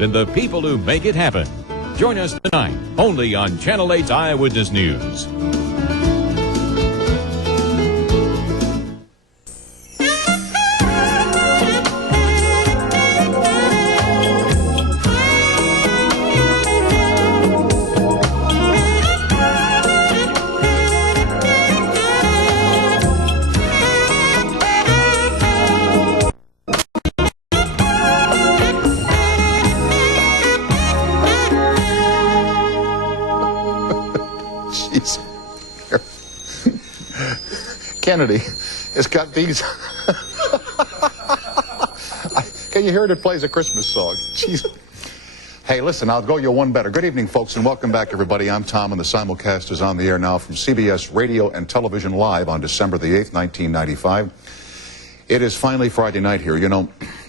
and the people who make it happen. Join us tonight, only on Channel 8's Eyewitness News. Kennedy has got these. Can you hear it? It plays a Christmas song. Jeez. Hey, listen, I'll go you one better. Good evening, folks, and welcome back, everybody. I'm Tom, and the simulcast is on the air now from CBS Radio and Television Live on December the 8th, 1995. It is finally Friday night here. You know,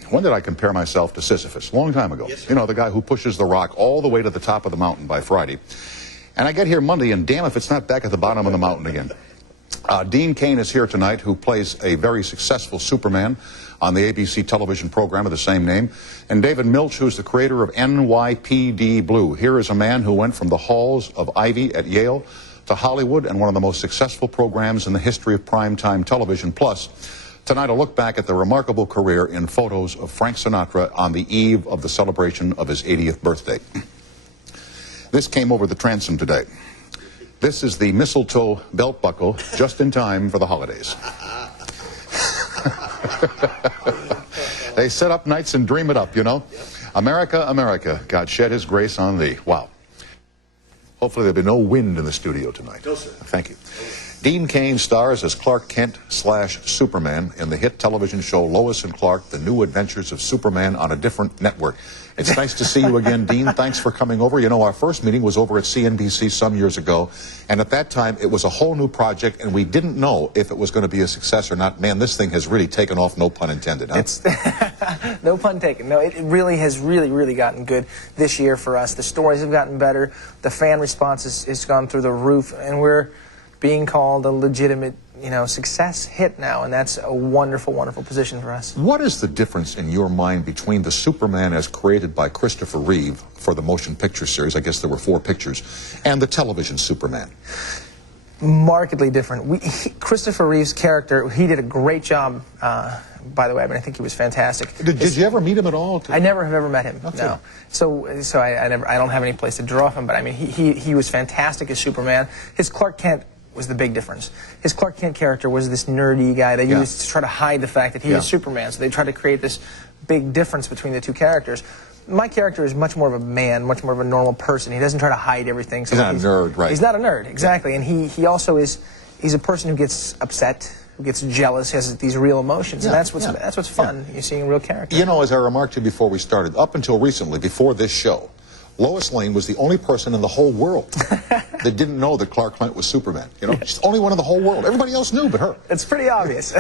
when did I compare myself to Sisyphus? A long time ago. Yes, you know, the guy who pushes the rock all the way to the top of the mountain by Friday. And I get here Monday, and damn if it's not back at the bottom of the mountain again. Dean Cain is here tonight, who plays a very successful Superman on the ABC television program of the same name. And David Milch, who's the creator of NYPD Blue. Here is a man who went from the halls of Ivy at Yale to Hollywood and one of the most successful programs in the history of primetime television. Plus, tonight a look back at the remarkable career in photos of Frank Sinatra on the eve of the celebration of his 80th birthday. This came over the transom today. This is the mistletoe belt buckle, just in time for the holidays. They sit up nights and dream it up, you know. America, America, God shed his grace on thee. Wow. Hopefully there'll be no wind in the studio tonight. No, sir. Thank you. Dean Cain stars as Clark Kent/Superman in the hit television show Lois and Clark, The New Adventures of Superman on a Different Network. It's nice to see you again, Dean. Thanks for coming over. You know, our first meeting was over at CNBC some years ago, and at that time it was a whole new project, and we didn't know if it was going to be a success or not. Man, this thing has really taken off, no pun intended, huh? It's no pun taken. No, it really has really gotten good this year for us. The stories have gotten better. The fan response has gone through the roof, and we're being called a legitimate, you know, success hit now, and that's a wonderful position for us. What is the difference in your mind between the Superman as created by Christopher Reeve for the motion picture series, I guess there were 4 pictures, and the television Superman? Markedly different. Christopher Reeve's character, he did a great job, by the way. I mean, I think he was fantastic. Did you ever meet him at all? I never have ever met him, okay. No. So I don't have any place to draw from, but I mean, he was fantastic as Superman. His Clark Kent was the big difference. His Clark Kent character was this nerdy guy they used to try to hide the fact that he was Superman, so they tried to create this big difference between the two characters. My character is much more of a man, much more of a normal person. He doesn't try to hide everything. So he's not a nerd, right? He's not a nerd, exactly. And he also is, he's a person who gets upset, who gets jealous, has these real emotions, and that's what's fun. You're seeing a real character. You know, as I remarked to you before we started, up until recently, before this show, Lois Lane was the only person in the whole world that didn't know that Clark Kent was Superman. You know, she's the only one in the whole world. Everybody else knew but her. It's pretty obvious.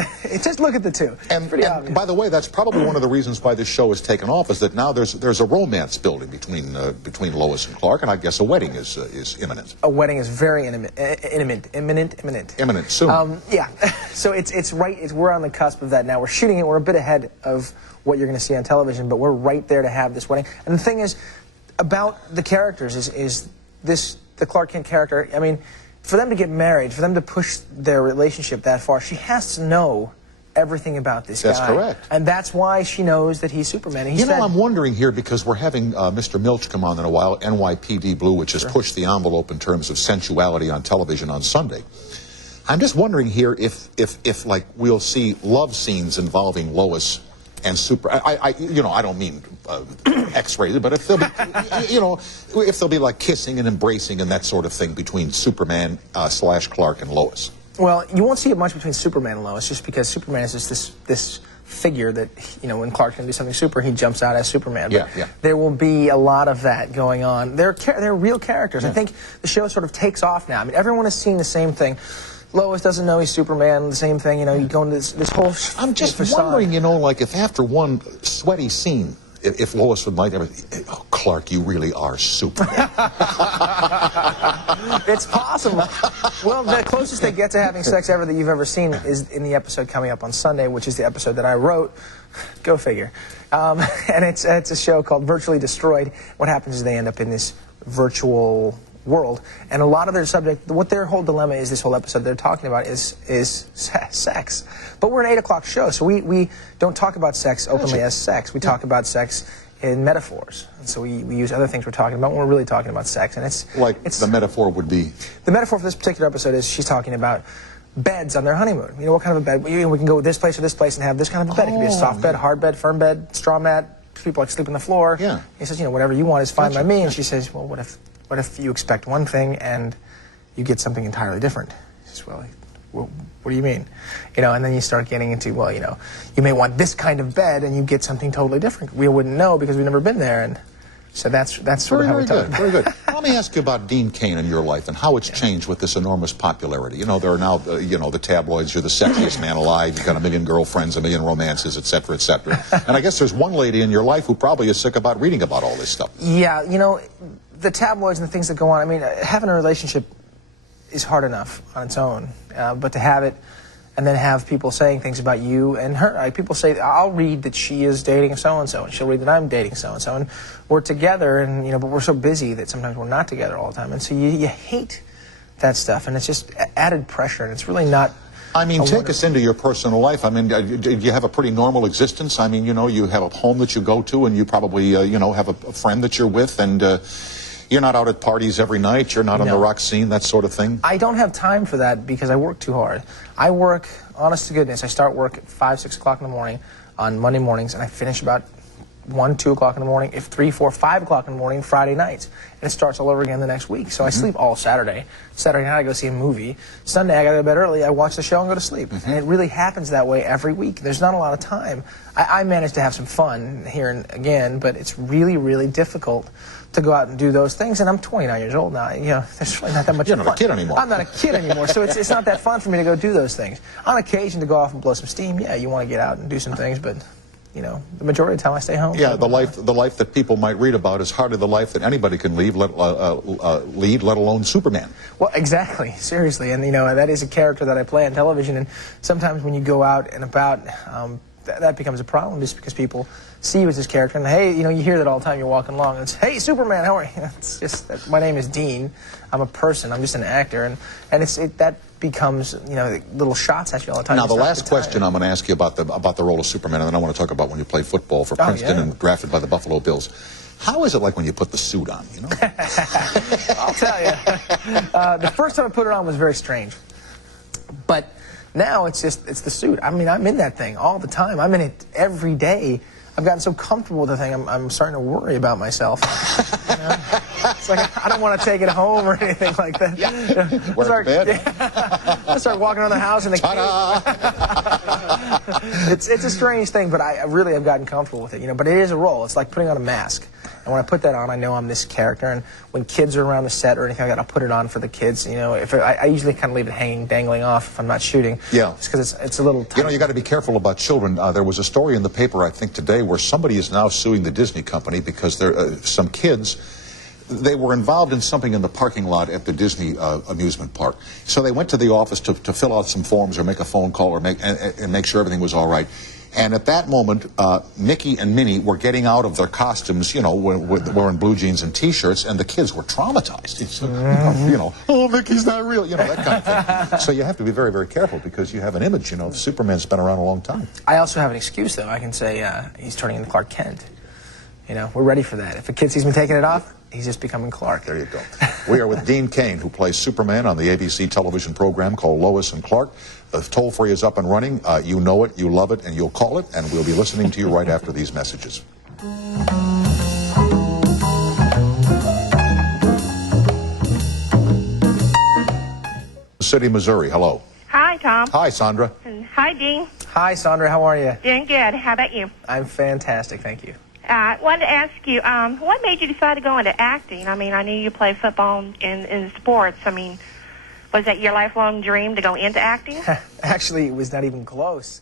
Just look at the two. And by the way, that's probably one of the reasons why this show has taken off, is that now there's a romance building between Lois and Clark, and I guess a wedding is imminent. A wedding is very imminent soon. Yeah. So it's right. We're on the cusp of that now. We're shooting it. We're a bit ahead of what you're going to see on television, but we're right there to have this wedding. And the thing is, about the characters is the Clark Kent character. I mean, for them to get married, for them to push their relationship that far, she has to know everything about this guy. That's correct. And that's why she knows that he's Superman. And you know, I'm wondering here, because we're having Mr. Milch come on in a while, NYPD Blue, which has pushed the envelope in terms of sensuality on television on Sunday. I'm just wondering here if like we'll see love scenes involving Lois and you know, I don't mean X-rated, but if they'll be, you know, if they'll be like kissing and embracing and that sort of thing between Superman / Clark and Lois. Well, you won't see it much between Superman and Lois, just because Superman is just this figure that, you know, when Clark can do something super, he jumps out as Superman. But there will be a lot of that going on. They're real characters. I think the show sort of takes off now. I mean, everyone is seeing the same thing. Lois doesn't know he's Superman, the same thing, you know, you go into this whole I'm just wondering, you know, like if after one sweaty scene if Lois would like everything, oh, Clark, you really are Superman. It's possible. Well, the closest they get to having sex ever that you've ever seen is in the episode coming up on Sunday, which is the episode that I wrote. Go figure. And it's a show called Virtually Destroyed. What happens is they end up in this virtual world, and a lot of their subject, what their whole dilemma is, this whole episode they're talking about is sex. But we're an 8 o'clock show, so we don't talk about sex openly as sex. We talk about sex in metaphors, and so we use other things we're talking about when we're really talking about sex. And it's the metaphor would be, the metaphor for this particular episode is she's talking about beds on their honeymoon. You know, what kind of a bed? We can go this place or this place and have this kind of a bed. It could be a soft bed, hard bed, firm bed, straw mat. People like to sleep on the floor. Yeah. He says, you know, whatever you want is fine by me. And she says, well, what if you expect one thing and you get something entirely different? He says, well, what do you mean? You know, and then you start getting into, well, you know, you may want this kind of bed and you get something totally different. We wouldn't know because we've never been there. And so that's sort of how we talk about it. Very good. Let me ask you about Dean Cain in your life and how it's changed with this enormous popularity. You know, there are now, you know, the tabloids, you're the sexiest man alive, you've got 1 million girlfriends, 1 million romances, et cetera, et cetera. And I guess there's one lady in your life who probably is sick about reading about all this stuff. Yeah, you know, the tabloids and the things that go on, I mean, having a relationship is hard enough on its own, but to have it and then have people saying things about you and her. People say, I'll read that she is dating so-and-so, and she'll read that I'm dating so-and-so, and we're together, and, you know, but we're so busy that sometimes we're not together all the time, and so you hate that stuff, and it's just added pressure, and it's really not... I mean, take us into your personal life. I mean, do you have a pretty normal existence? I mean, you know, you have a home that you go to, and you probably, you know, have a friend that you're with, and... you're not out at parties every night, you're not on the rock scene, that sort of thing? I don't have time for that because I work too hard. I work, honest to goodness, I start work at 5, 6 o'clock in the morning on Monday mornings, and I finish about 1, 2 o'clock in the morning, if 3, 4, 5 o'clock in the morning Friday nights. And it starts all over again the next week. So I sleep all Saturday. Saturday night I go see a movie. Sunday I go to bed early, I watch the show and go to sleep. And it really happens that way every week. There's not a lot of time. I manage to have some fun here and again, but it's really, really difficult to go out and do those things, and I'm 29 years old now. You know, there's really not that much fun. You're not a kid anymore. I'm not a kid anymore, so it's not that fun for me to go do those things. On occasion, to go off and blow some steam, yeah, you want to get out and do some things, but, you know, the majority of the time I stay home. Yeah, the life that people might read about is hardly the life that anybody can lead, let alone Superman. Well, exactly, seriously, and, you know, that is a character that I play on television, and sometimes when you go out and about, that becomes a problem just because people see you as this character, and hey, you know, you hear that all the time. You're walking along, and it's, hey, Superman, how are you? It's just that my name is Dean. I'm a person. I'm just an actor, and that becomes, you know, little shots at you all the time. Now, the last question I'm going to ask you about the role of Superman, and then I want to talk about when you played football for Princeton and drafted by the Buffalo Bills. How is it like when you put the suit on? You know, I'll tell you. The first time I put it on was very strange, but now it's the suit. I mean, I'm in that thing all the time. I'm in it every day. I've gotten so comfortable with the thing, I'm starting to worry about myself. You know? It's like I don't want to take it home or anything like that. Yeah. Wear it to bed. I start walking around the house and it's a strange thing, but I really have gotten comfortable with it. You know, but it is a role. It's like putting on a mask. And when I put that on, I know I'm this character. And when kids are around the set or anything like that, I'll put it on for the kids. You know, I usually kind of leave it hanging, dangling off if I'm not shooting. Yeah. Just because it's a little. You know, you got to be careful about children. There was a story in the paper, I think, today, where somebody is now suing the Disney company because there some kids. They were involved in something in the parking lot at the Disney amusement park. So they went to the office to fill out some forms or make a phone call or make sure everything was all right. And at that moment, Mickey and Minnie were getting out of their costumes, you know, wearing blue jeans and T-shirts, and the kids were traumatized. It's, you know, oh, Mickey's not real, you know, that kind of thing. So you have to be very, very careful because you have an image, you know, Superman's been around a long time. I also have an excuse, though. I can say he's turning into Clark Kent. You know, we're ready for that. If a kid sees me taking it off, he's just becoming Clark. There you go. We are with Dean Cain, who plays Superman on the ABC television program called Lois and Clark. The toll-free is up and running. You know it, you love it, and you'll call it, and we'll be listening to you right after these messages. City, Missouri, hello. Hi, Tom. Hi, Sandra. And hi, Dean. Hi, Sandra. How are you? Doing good. How about you? I'm fantastic, thank you. I wanted to ask you, what made you decide to go into acting? I mean, I knew you played football in sports. I mean, was that your lifelong dream to go into acting? Actually, it was not even close.